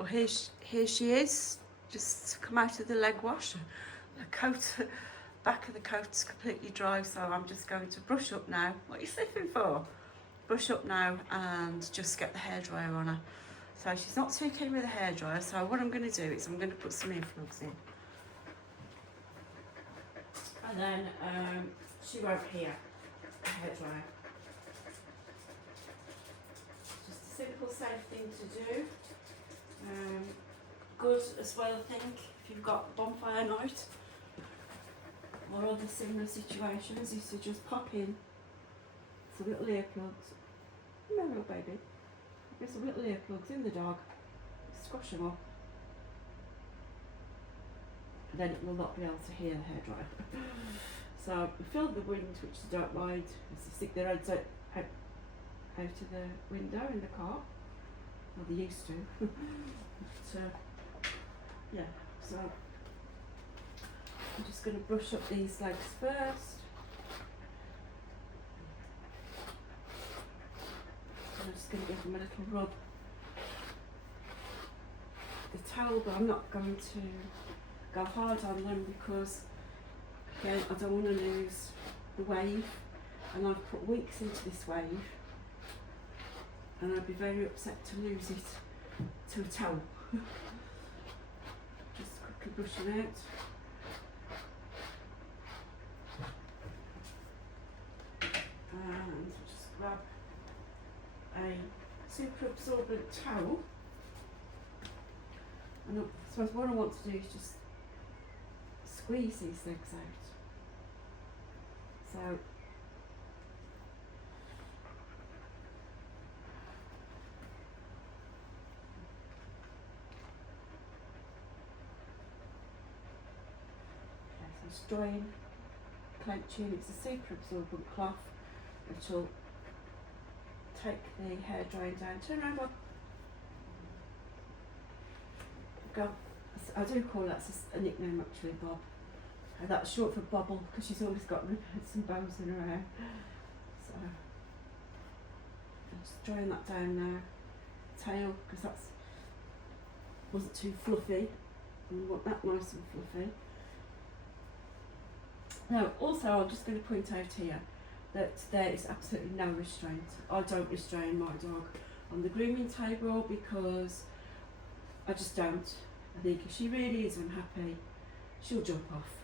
Well, here she is, just come out of the leg wash. The coat, back of the coat's completely dry, so I'm just going to brush up now. What are you sniffing for? Brush up now and just get the hairdryer on her. So she's not too keen with the hairdryer, so what I'm going to do is I'm going to put some earplugs in. And then she won't hear the hairdryer. Just a simple, safe thing to do. Good as well, I think, if you've got bonfire night or other similar situations, is to just pop in some little earplugs. No, little baby. Get some little earplugs in the dog, squash them up. Then it will not be able to hear the hairdryer. So we filled the wind, which I don't mind, is to stick their heads out of the window in the car. Well, they used to. But, yeah, so I'm just going to brush up these legs first. I'm just going to give them a little rub. The towel, but I'm not going to go hard on them because, again, I don't want to lose the wave, and I've put weeks into this wave, and I'd be very upset to lose it to a towel. Just quickly brushing out. And just grab a super absorbent towel, and I suppose what I want to do is just squeeze these legs out. So it's drying, clenching. It's a super absorbent cloth which will take the hair drying down. Turn around, Bob. Go. I do call that a nickname actually, Bob. That's short for Bobble because she's always got some bows in her hair. So I'm just drying that down now. Tail, because that wasn't too fluffy. And we want that nice and fluffy. Now, also, I'm just going to point out here that there is absolutely no restraint. I don't restrain my dog on the grooming table because I just don't. I think if she really is unhappy, she'll jump off.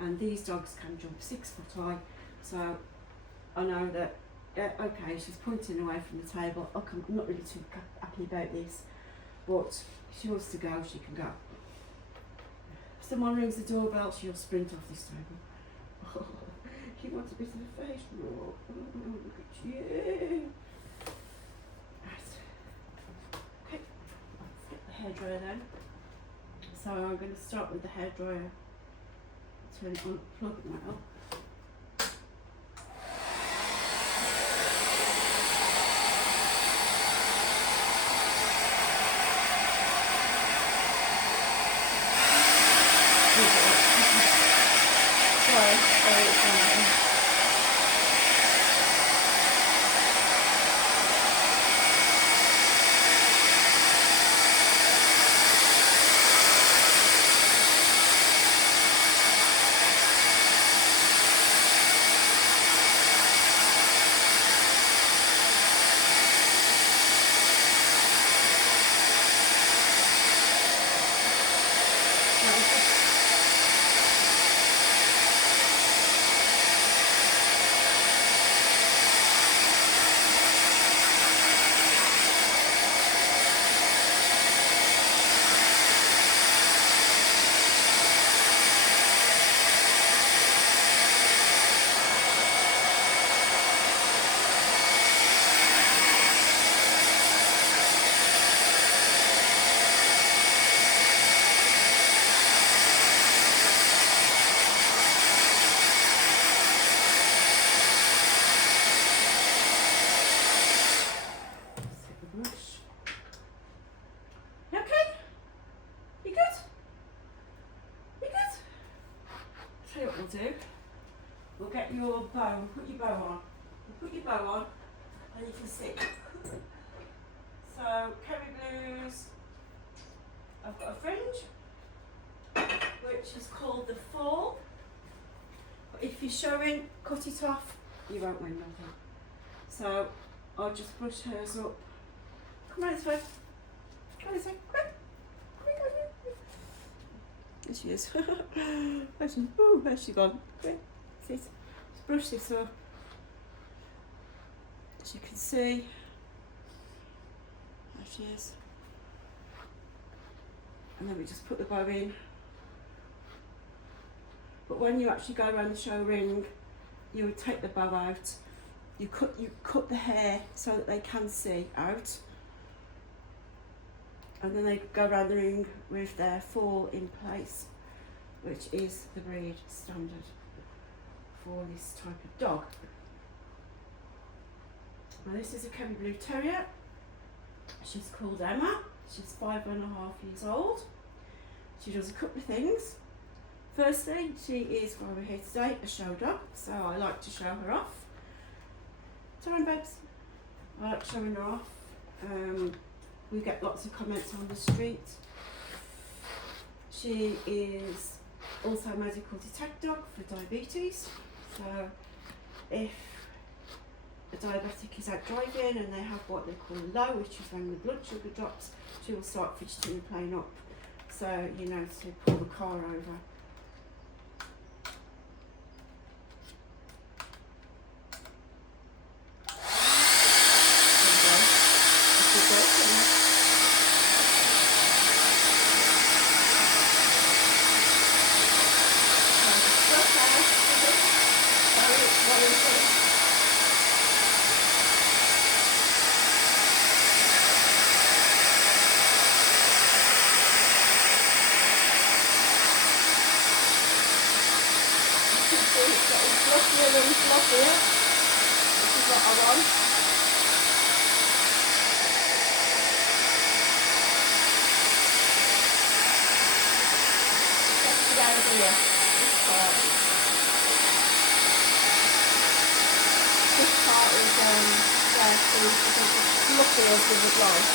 And these dogs can jump 6 foot high. So I know that, yeah, okay, she's pointing away from the table. Okay, I'm not really too happy about this, but if she wants to go, she can go. If someone rings the doorbell, she'll sprint off this table. Oh, he wants a bit of a face rub. Oh, look at you. Right. Okay, let's get the hairdryer then. So I'm going to start with the hairdryer. Turn it on, plug it now. Do. We'll get your bow, put your bow on. We'll put your bow on and you can see. So, Kerry Blues, got a fringe, which is called the Fall. But if you're showing, cut it off, you won't win nothing. So I'll just brush hers up. Come on this way. Come on this way. Come on. There she is. Where's she gone? Let's brush this up. As you can see, there she is. And then we just put the bow in. But when you actually go around the show ring, you would take the bow out. You cut the hair so that they can see out. And then they go around the ring with their fall in place, which is the breed standard for this type of dog. Now this is a Kerry Blue Terrier. She's called Emma. She's 5.5 years old. She does a couple of things. Firstly, she is, why we're here today, a show dog, so I like to show her off. Come on, babes. I like showing her off. We get lots of comments on the street. She is also a medical detect dog for diabetes. So if a diabetic is out driving and they have what they call low, which is when the blood sugar drops, she will start fidgeting and playing up. So you know to pull the car over. Fluffier, which is what I want. Let's get out of here. This part is there to fluffy as we would like.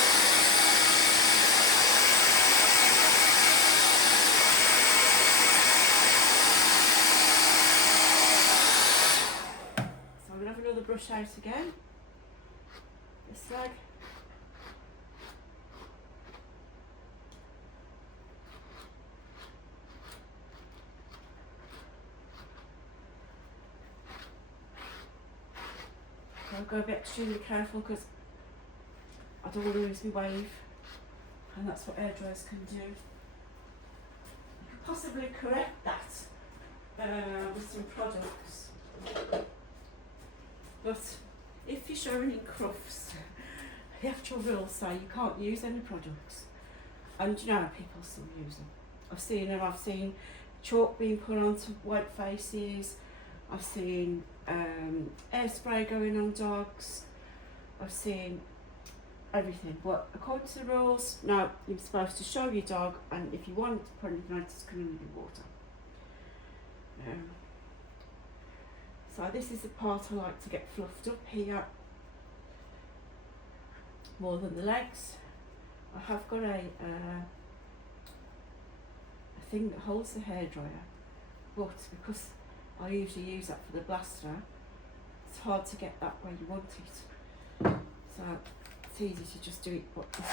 Another brush out again. This leg. I've got to be extremely careful because I don't want to lose my wave, and that's what air dryers can do. You could possibly correct that with some products. But if you're showing in Crufts, the actual rules say you can't use any products. And you know how people still use them. I've seen chalk being put onto white faces. I've seen airspray going on dogs. I've seen everything. But according to the rules, no, you're supposed to show your dog, and if you want to put anything on it, it's going to be water. So this is the part I like to get fluffed up here, more than the legs. I have got a thing that holds the hairdryer, but because I usually use that for the blaster, it's hard to get that where you want it. So it's easy to just do it but this way.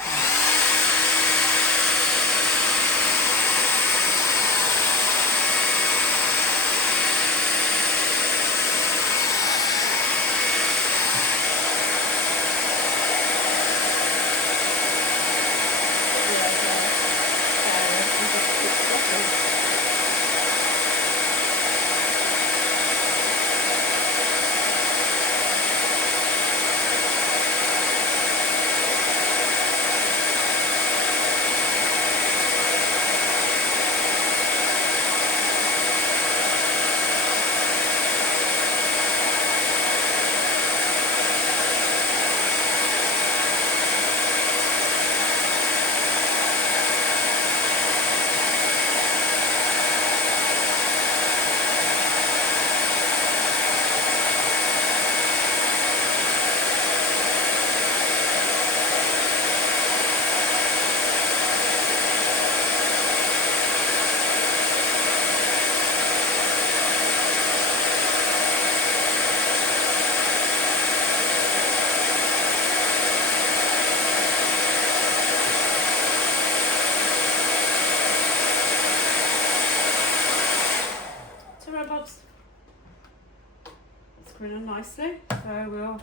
coming on nicely. So we'll have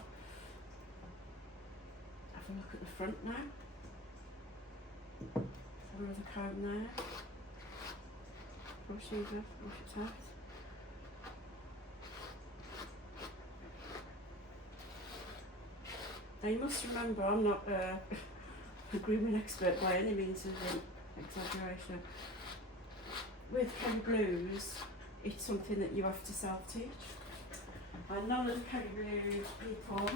a look at the front now. Some of the comb there. Brush over, brush it out. Now you must remember, I'm not a grooming expert by any means of exaggeration. With Kerry Blues, it's something that you have to self-teach. And none of the Kerry Blue people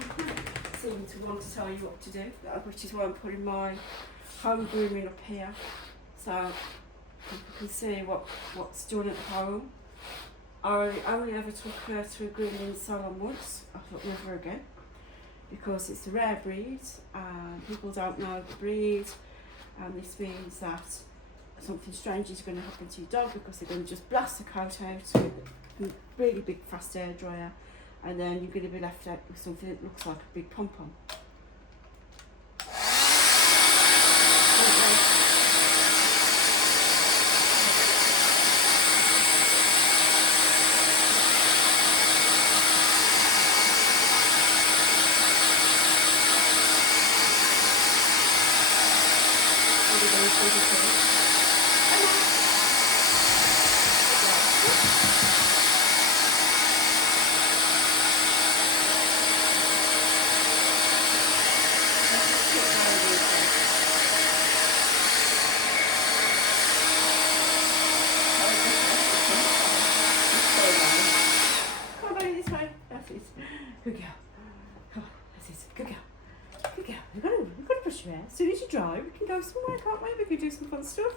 seem to want to tell you what to do, which is why I'm putting my home grooming up here. So you can see what's done at home. I only ever took her to a grooming salon once. I thought never again, because it's a rare breed and people don't know the breed, and this means that something strange is going to happen to your dog, because they're going to just blast the coat out with a really big fast air dryer, and then you're going to be left out with something that looks like a big pom-pom. Good girl. Come on, that's it. Good girl. Good girl. We've got to brush your hair. As soon as you dry, we can go somewhere, can't we? We can do some fun stuff.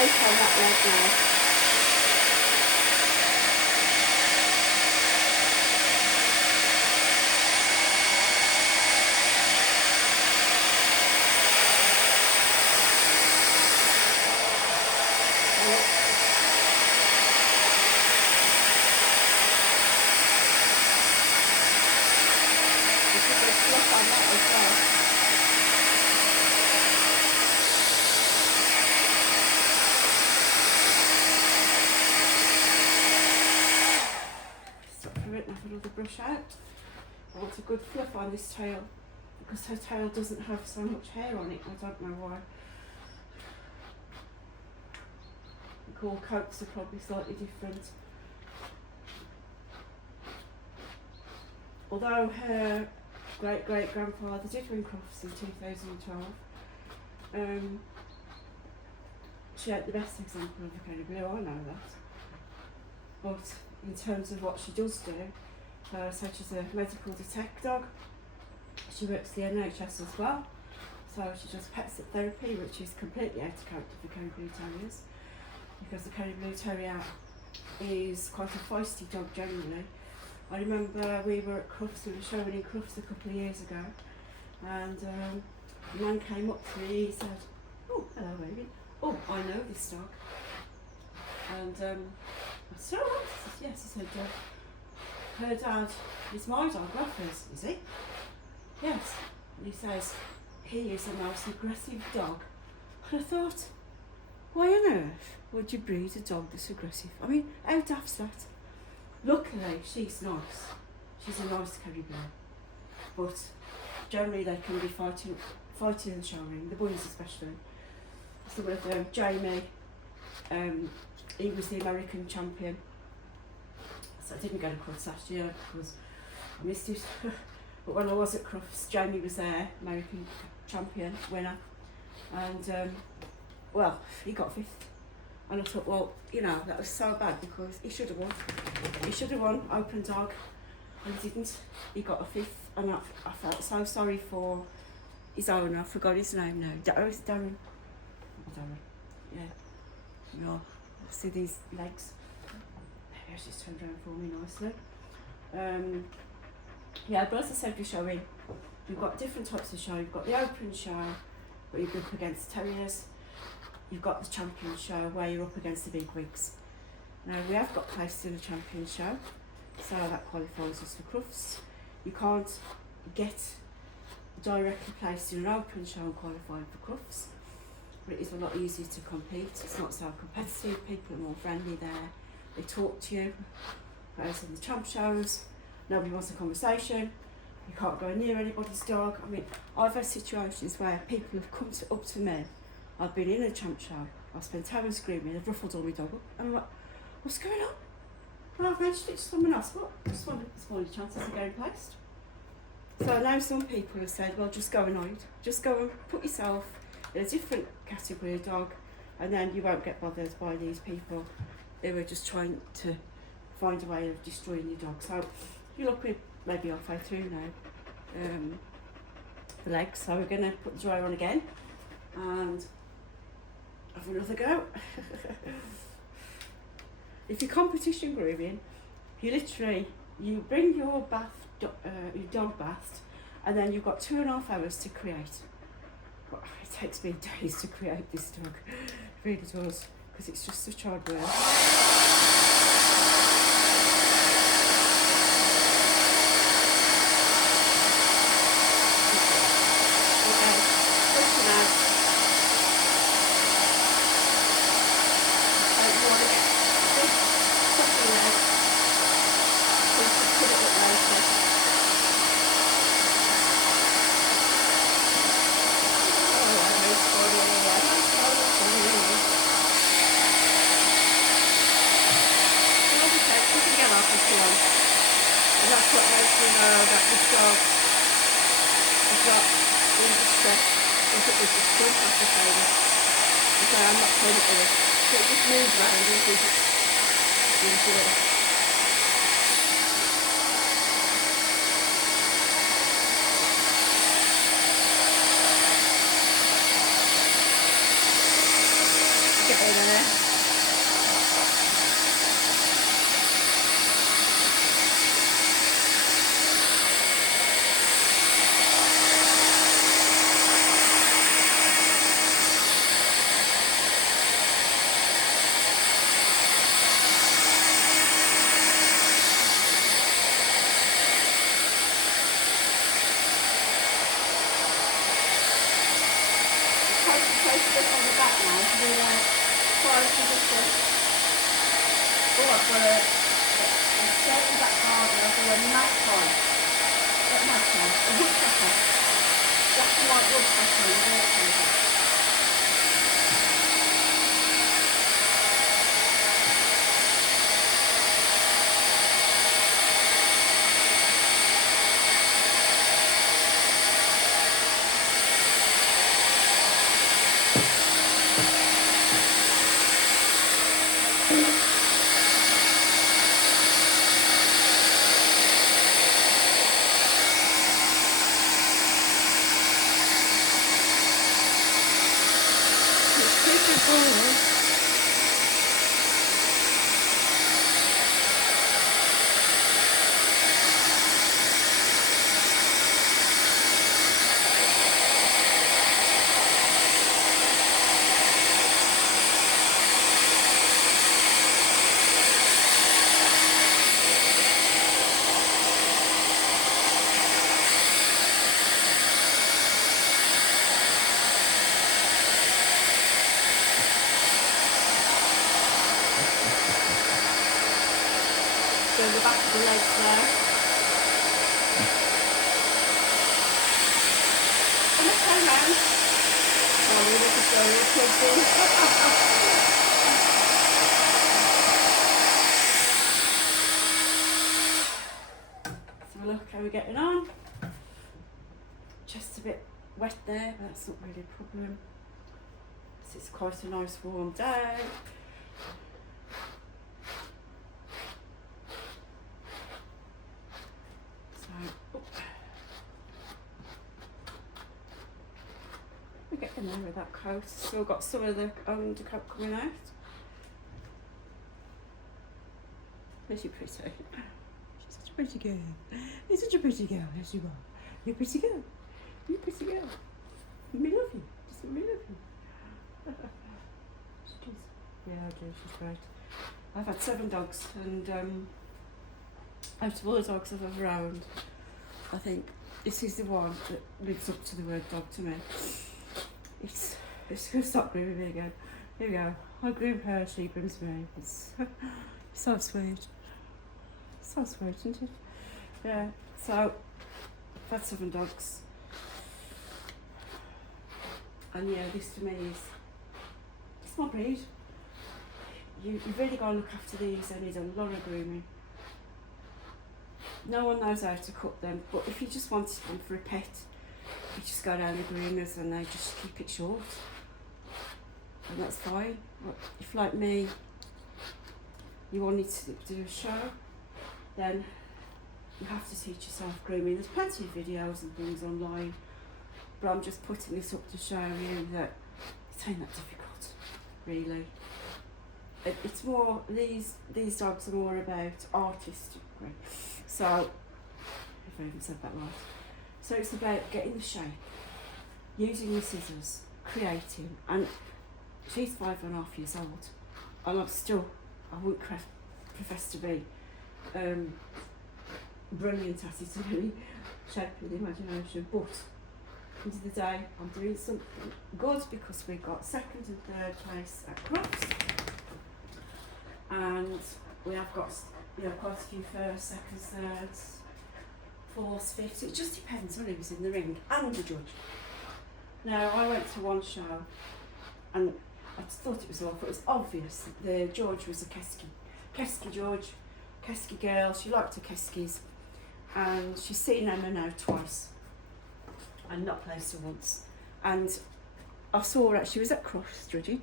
tape on that leg now. Another brush out. I want a good fluff on this tail because her tail doesn't have so much hair on it. I don't know why. The core coats are probably slightly different. Although her great-great-grandfather did win Crufts in 2012, she ain't the best example of a Kerry Blue, I know that. But in terms of what she does do, so she's a medical detect dog. She works the NHS as well, so she does pet sit therapy, which is completely out of character for Kerry Blue Terriers, because the Kerry Blue Terrier is quite a feisty dog generally. I remember we were at Crufts, we were showing in Crufts a couple of years ago, and a man came up to me, he said, "Oh, hello baby, oh, I know this dog." And I said, "Oh, what?" He said, "Yes." He said, "Her dad is my dog, Ruffers, is he?" "Yes." And he says, "He is the most aggressive dog." And I thought, why on earth would you breed a dog that's aggressive? I mean, how daft's that? Luckily, she's nice. She's a nice Kerry Blue. But generally they can be fighting in the showroom, the boys especially. So with Jamie, he was the American champion. So I didn't go to Crufts last year because I missed it. But when I was at Crufts, Jamie was there, American champion winner. And well, he got 5th. And I thought, well, you know, that was so bad because he should have won. He should have won, open dog, and he didn't. He got a 5th, and I felt so sorry for his owner. I forgot his name now. Darren. Darren. Yeah. You know, see these legs? Maybe I just turned around for me nicely. Yeah, but as I said, we're showing. You've got different types of show. You've got the open show, where you're up against terriers. You've got the champion show where you're up against the big wigs. Now we have got placed in a champion show, so that qualifies us for Crufts. You can't get directly placed in an open show and qualify for Crufts, but it is a lot easier to compete. It's not so competitive, people are more friendly there, they talk to you. Whereas in the champ shows, nobody wants a conversation, you can't go near anybody's dog. I mean, I've had situations where people have come up to me. I've been in a champ show, I've spent hours screaming, they've ruffled all my dog up, and I'm like, what's going on? And I've mentioned it to someone else, what? I just wanted the smaller chances of getting placed. So now some people have said, well, just go and hide. Just go and put yourself in a different category of dog, and then you won't get bothered by these people who are just trying to find a way of destroying your dog. So you look, we're maybe halfway through now, the legs, so we're going to put the dryer on again, and have another go. If you're competition grooming, you bring your your dog bath, and then you've got 2.5 hours to create. Well, it takes me days to create this dog, it really does, because it's just such hard work. That's what makes me know that this dog has got in distress. If it was just still complicated. So I'm not putting it with it. So it just moves around and does it. Get in there. stuff on the back now to do their price position. Oh, I've got a certain back garden, I've got a magpie. Not magpie, a woodpecker. Black and white woodpecker in the water. So the back of the legs there. And let's turn around. Oh, we look at the kids in. So look how we're getting on. Just a bit wet there, but that's not really a problem. It's quite a nice warm day. We're getting there with that coat. Still got some of the undercoat coming out. Is she pretty? She's such a pretty girl. You're such a pretty girl. Yes, you are. You're a pretty girl. You're a pretty girl. We love you. Just we love you. She is. Yeah, I do. She's great. I've had 7 dogs, and out of all the dogs I've ever owned, I think this is the one that lives up to the word dog to me. It's going to stop grooming me again. Here we go. I groom her, she grooms me. It's so sweet. So sweet, isn't it? Yeah, so I've had 7 dogs. And yeah, this to me is, it's my breed. You've really got to look after these. They need a lot of grooming. No one knows how to cut them, but if you just wanted them for a pet, you just go down the groomers and they just keep it short. And that's fine. But if, like me, you wanted to do a show, then you have to teach yourself grooming. There's plenty of videos and things online, but I'm just putting this up to show you that it ain't that difficult, really. It's more, these dogs are more about artistry. So, if I even said that right. So it's about getting the shape, using your scissors, creating, and she's 5.5 years old, and I wouldn't profess to be brilliant at it, really, shape with imagination, but at the end of the day, I'm doing something good because we got 2nd and 3rd place at Crufts, and we have got quite a few 1st, 2nd, 3rds, 4th, 5th. It just depends on who's in the ring and the judge. Now, I went to one show and I thought it was awful. It was obvious that the judge was a Kesky judge, Kesky girl. She liked her Keskies, and she's seen Emma now twice and not placed her once. And I saw her, she was at Crufts judging,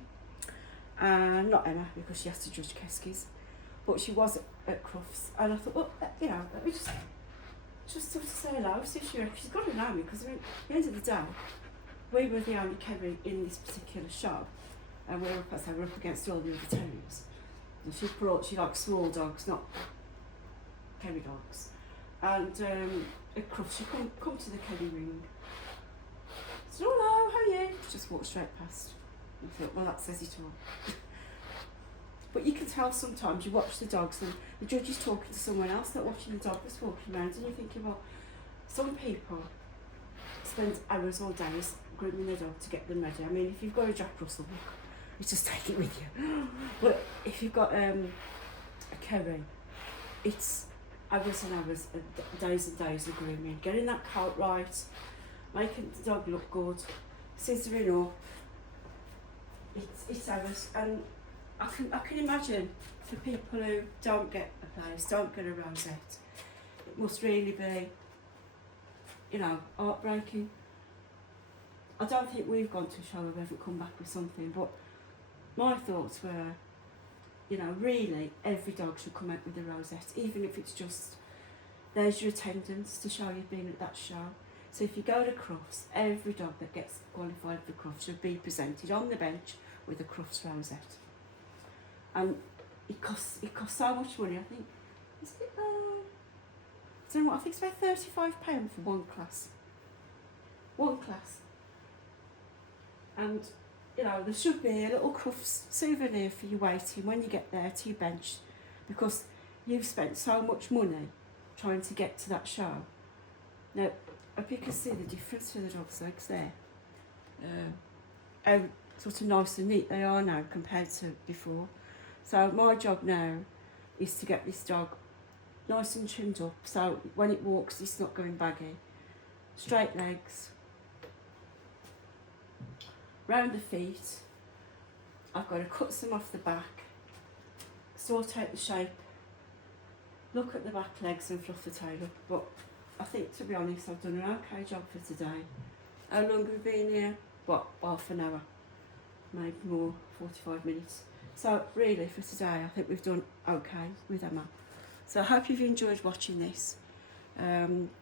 not Emma because she has to judge Keskies, but she was at Crufts, and I thought, well, let me just sort of say hello, see if she's got to know me, because at the end of the day, we were the only Kerry in this particular show, and we're up against all the other terriers. And she likes small dogs, not Kerry dogs. And at Crufts, she come to the Kerry ring. I said, oh, hello, how are you? She just walked straight past. I thought, well, that says it all. But you can tell sometimes, you watch the dogs and the judge is talking to someone else, not watching the dog that's walking around, and you're thinking, well, some people, spend hours or days grooming the dog to get them ready. I mean, if you've got a Jack Russell, you just take it with you. But if you've got a Kerry, it's hours and hours, days and days of grooming, getting that coat right, making the dog look good, scissoring up. It's hours, and I can imagine for people who don't get a place, don't get a rosette, it must really be, you know, heartbreaking. I don't think we've gone to a show we haven't come back with something, but my thoughts were, you know, really every dog should come out with a rosette, even if it's just, there's your attendance to show you've been at that show. So if you go to Crufts, every dog that gets qualified for Crufts should be presented on the bench with a Crufts rosette. And it costs so much money. I think, is it, I don't know what, I think it's about £35 for one class. One class. And, you know, there should be a little Crufts souvenir for you waiting when you get there to your bench, because you've spent so much money trying to get to that show. Now, I hope you can see the difference to the dog's legs there. How sort of nice and neat they are now compared to before. So my job now is to get this dog nice and trimmed up, so when it walks it's not going baggy. Straight legs. Round the feet, I've got to cut some off the back, sort out the shape, look at the back legs and fluff the tail up. But I think, to be honest, I've done an okay job for today. How long have we been here? What, half an hour? Maybe more, 45 minutes. So really for today, I think we've done okay with Emma. So I hope you've enjoyed watching this.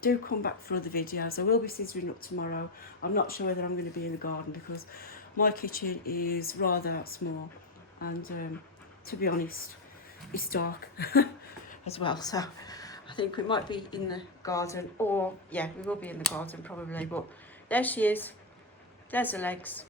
Do come back for other videos. I will be scissoring up tomorrow. I'm not sure whether I'm going to be in the garden because my kitchen is rather small, and to be honest, it's dark as well. So I think we might be in the garden, or yeah, we will be in the garden probably. But there she is. There's the legs.